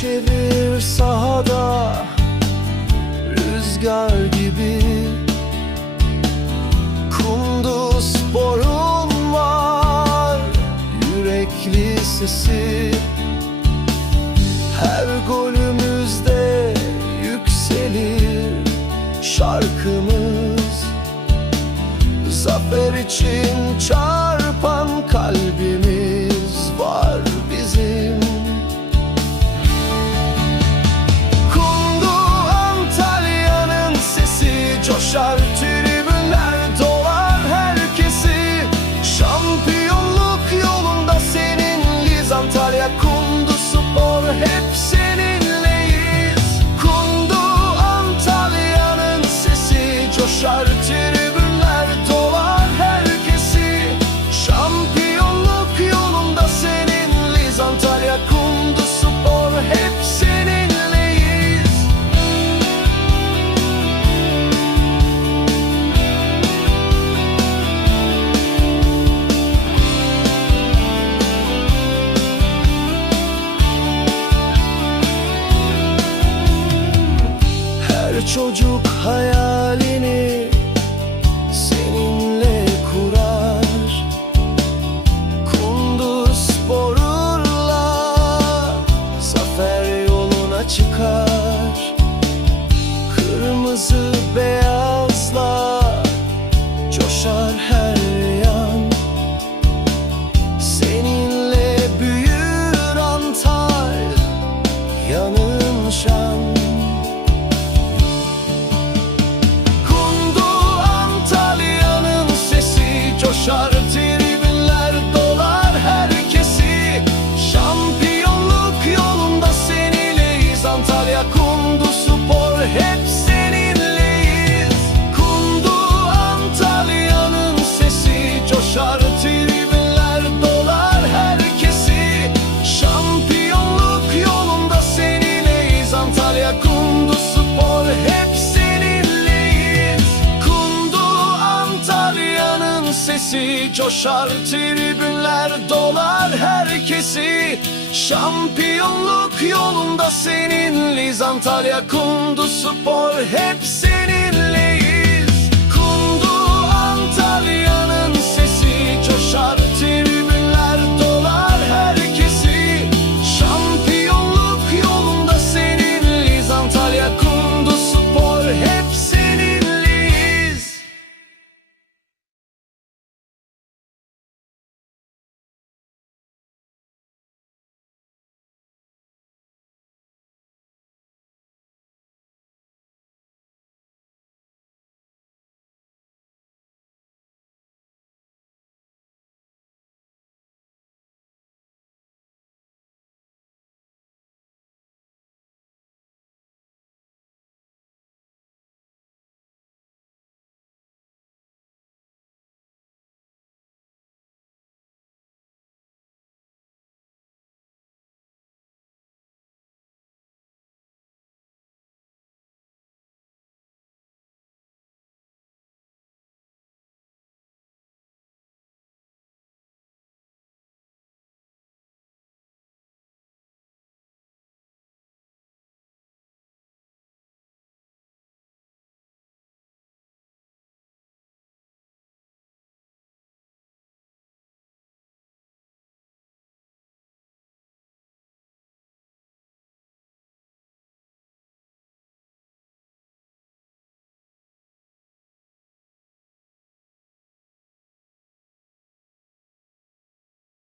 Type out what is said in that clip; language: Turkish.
çevir sahada Rüzgar gibi. Kundu sporun var Yürekli sesi. Her golümüzde coşar tribünler dolar herkesi. Şampiyonluk yolunda seninliyiz Antalya Kundu Spor hep seninleyiz. Her çocuk hayalini sesi coşar tribünler dolar herkesi. Şampiyonluk yolunda seninleyiz Antalya Kundu Spor hep seninleyiz